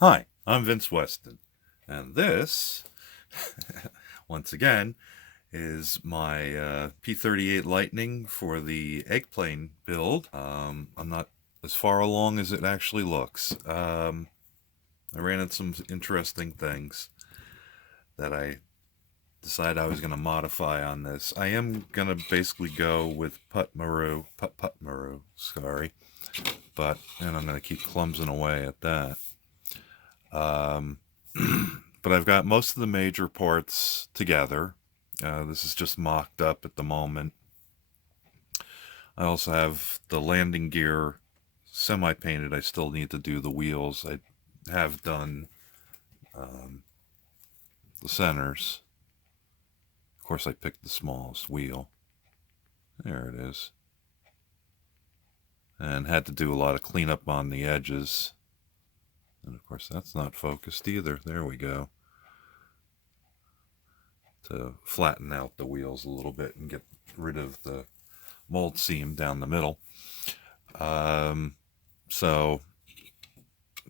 Hi, I'm Vince Weston, and this, once again, is my P-38 Lightning for the Eggplane build. I'm not as far along as it actually looks. I ran into some interesting things that I decided I was going to modify on this. I am going to basically go with Putt Maru, sorry, and I'm going to keep clumsing away at that. Um, but I've got most of the major parts together. This is just mocked up at the moment. I also have the landing gear semi-painted. I still need to do the wheels. I have done um, the centers. Of course, I picked the smallest wheel. There it is. And had to do a lot of cleanup on the edges. And of course, that's not focused either. There we go. To flatten out the wheels a little bit and get rid of the mold seam down the middle. Um, so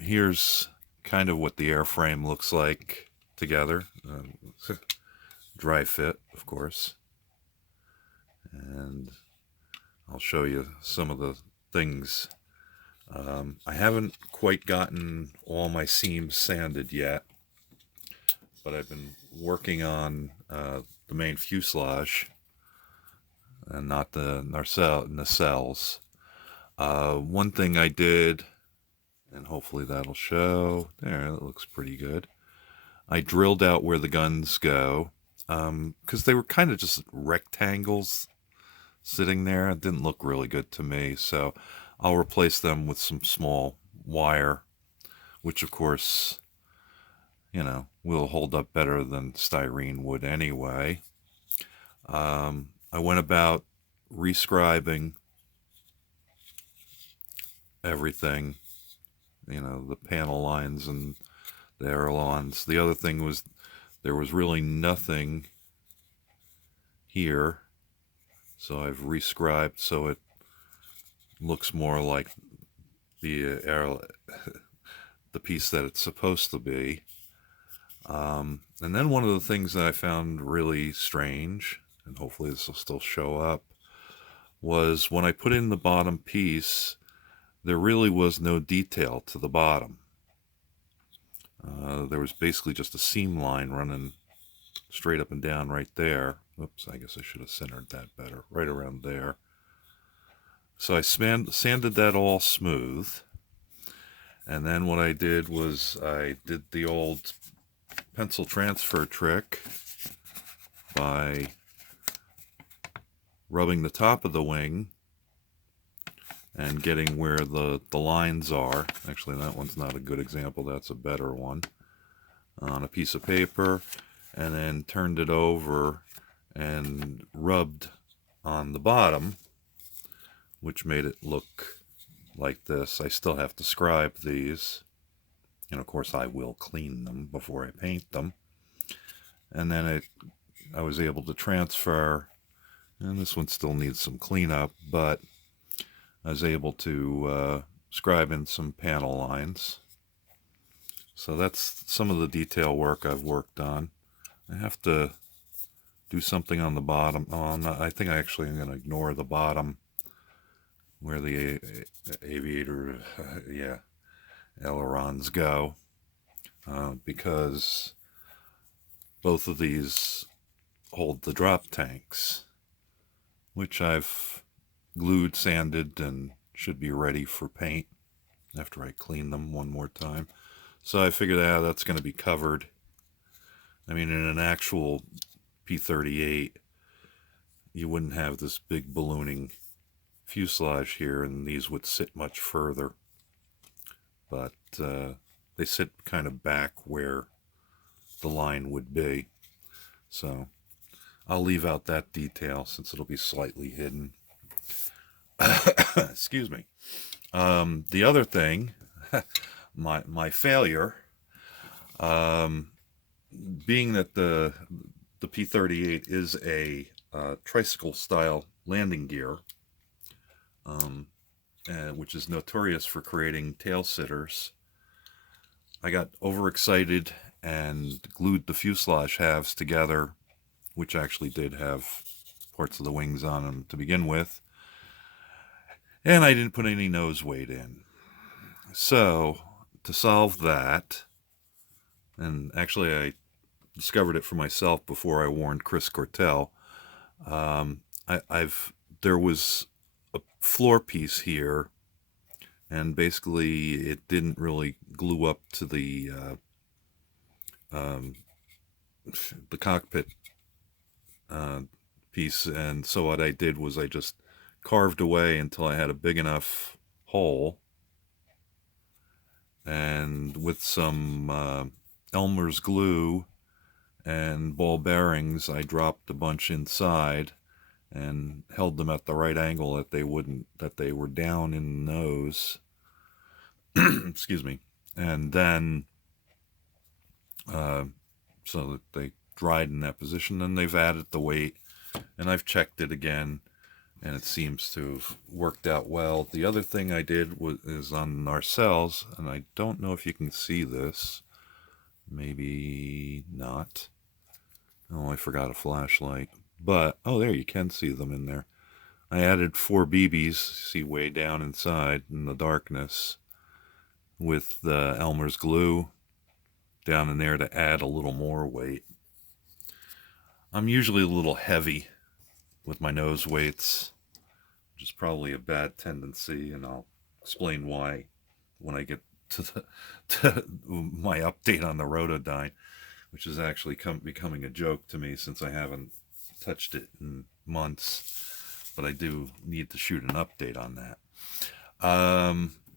here's kind of what the airframe looks like together. Dry fit, of course. And I'll show you some of the things. I haven't quite gotten all my seams sanded yet, but I've been working on the main fuselage and not the nacelles. One thing I did, and hopefully that'll show. There, it looks pretty good. I drilled out where the guns go because they were kind of just rectangles sitting there. It didn't look really good to me, so I'll replace them with some small wire, which of course, will hold up better than styrene would anyway. I went about rescribing everything, the panel lines and the ailerons. The other thing was there was really nothing here, so I've rescribed so it looks more like the the piece that it's supposed to be. And then one of the things that I found really strange, and hopefully this will still show up, was when I put in the bottom piece, there really was no detail to the bottom. There was basically just a seam line running straight up and down right there. Oops, I guess I should have centered that better. Right around there. So I sanded that all smooth. And then what I did was I did the old pencil transfer trick by rubbing the top of the wing and getting where the lines are. Actually, that one's not a good example. That's a better one. On a piece of paper, and then turned it over and rubbed on the bottom, which made it look like this. I still have to scribe these, and of course I will clean them before I paint them. And then I was able to transfer, and this one still needs some cleanup, but I was able to scribe in some panel lines. So that's some of the detail work I've worked on. I have to do something on the bottom. Oh, I'm not, I think I actually am going to ignore the bottom where the aviator, ailerons go, because both of these hold the drop tanks, which I've glued, sanded, and should be ready for paint after I clean them one more time. So I figured out that's going to be covered. I mean, in an actual P-38, you wouldn't have this big ballooning fuselage here, and these would sit much further. But they sit kind of back where the line would be. So I'll leave out that detail since it'll be slightly hidden. Excuse me. The other thing, my failure, being that the P-38 is a tricycle style landing gear, which is notorious for creating tail sitters. I got overexcited and glued the fuselage halves together, which actually did have parts of the wings on them to begin with. And I didn't put any nose weight in. So, to solve that, and actually I discovered it for myself before I warned Chris Cortell, there was a floor piece here, and basically it didn't really glue up to the cockpit piece, and so what I did was I just carved away until I had a big enough hole, and with some Elmer's glue and ball bearings, I dropped a bunch inside and held them at the right angle that they were down in the nose. Excuse me. And then so that they dried in that position. Then they've added the weight, and I've checked it again, and it seems to have worked out well. The other thing I did is on Narcells, and I don't know if you can see this. Maybe not. Oh, I forgot a flashlight. But, oh, there, you can see them in there. I added 4 BBs, see way down inside in the darkness, with the Elmer's glue down in there to add a little more weight. I'm usually a little heavy with my nose weights, which is probably a bad tendency, and I'll explain why when I get to my update on the Rotodyne, which is actually becoming a joke to me since I haven't touched it in months, but I do need to shoot an update on that.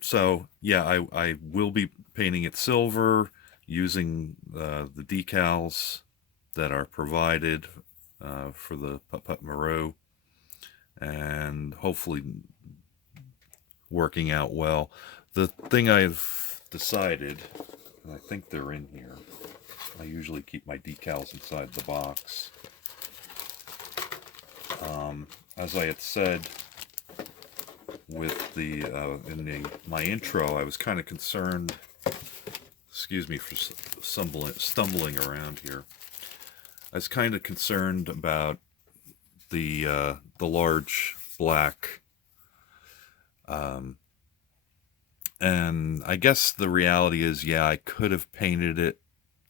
So yeah, I will be painting it silver using the decals that are provided for the Putt Maru, and hopefully working out well. The thing I've decided, and I think they're in here, I usually keep my decals inside the box. As I had said with my intro, I was kind of concerned. Excuse me for stumbling around here. I was kind of concerned about the large black, and I guess the reality is, yeah, I could have painted it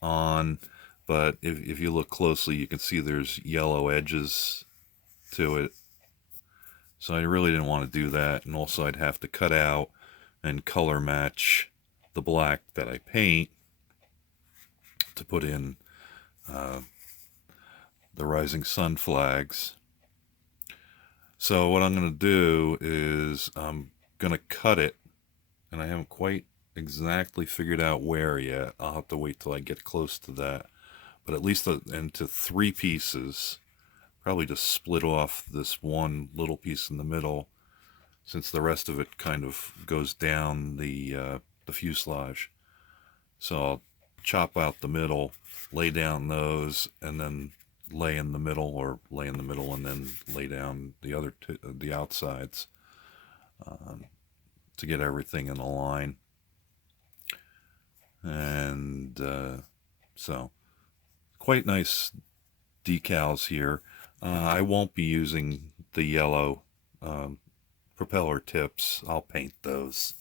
on, but if you look closely, you can see there's yellow edges to it. So I really didn't want to do that, and also I'd have to cut out and color match the black that I paint to put in the rising sun flags. So what I'm going to do is I'm going to cut it, and I haven't quite exactly figured out where yet. I'll have to wait till I get close to that. But at least into 3 pieces. Probably just split off this one little piece in the middle, since the rest of it kind of goes down the fuselage. So I'll chop out the middle, lay down those, and then lay in the middle, or lay in the middle and then lay down the outsides, to get everything in a line. And so quite nice decals here. I won't be using the yellow propeller tips. I'll paint those,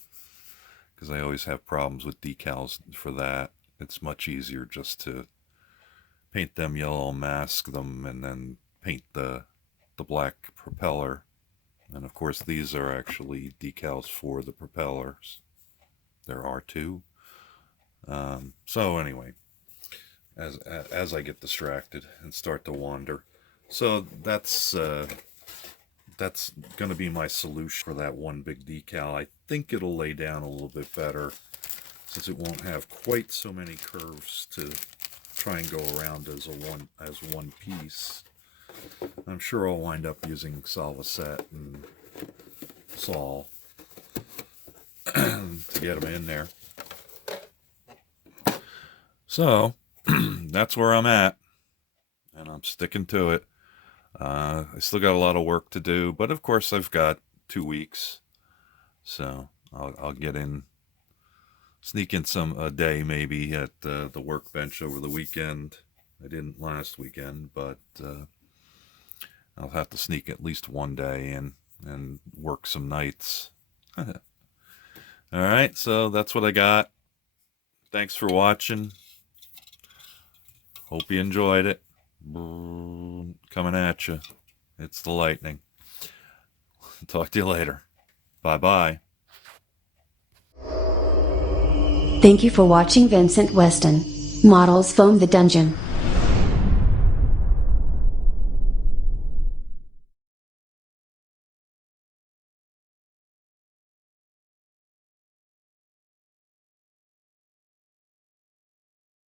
because I always have problems with decals for that. It's much easier just to paint them yellow, mask them, and then paint the black propeller. And of course these are actually decals for the propellers. There are 2. So anyway, as I get distracted and start to wander, so that's going to be my solution for that one big decal. I think it'll lay down a little bit better, since it won't have quite so many curves to try and go around as one piece. I'm sure I'll wind up using Solvaset and Sol to get them in there. So that's where I'm at, and I'm sticking to it. I still got a lot of work to do, but of course I've got 2 weeks, so I'll get in sneak in a day maybe at the workbench over the weekend. I didn't last weekend, but I'll have to sneak at least one day in and work some nights. All right, so that's what I got. Thanks for watching. Hope you enjoyed it. Coming at you. It's the lightning. Talk to you later. Bye-bye. Thank you for watching Vincent Weston Models Foam the Dungeon.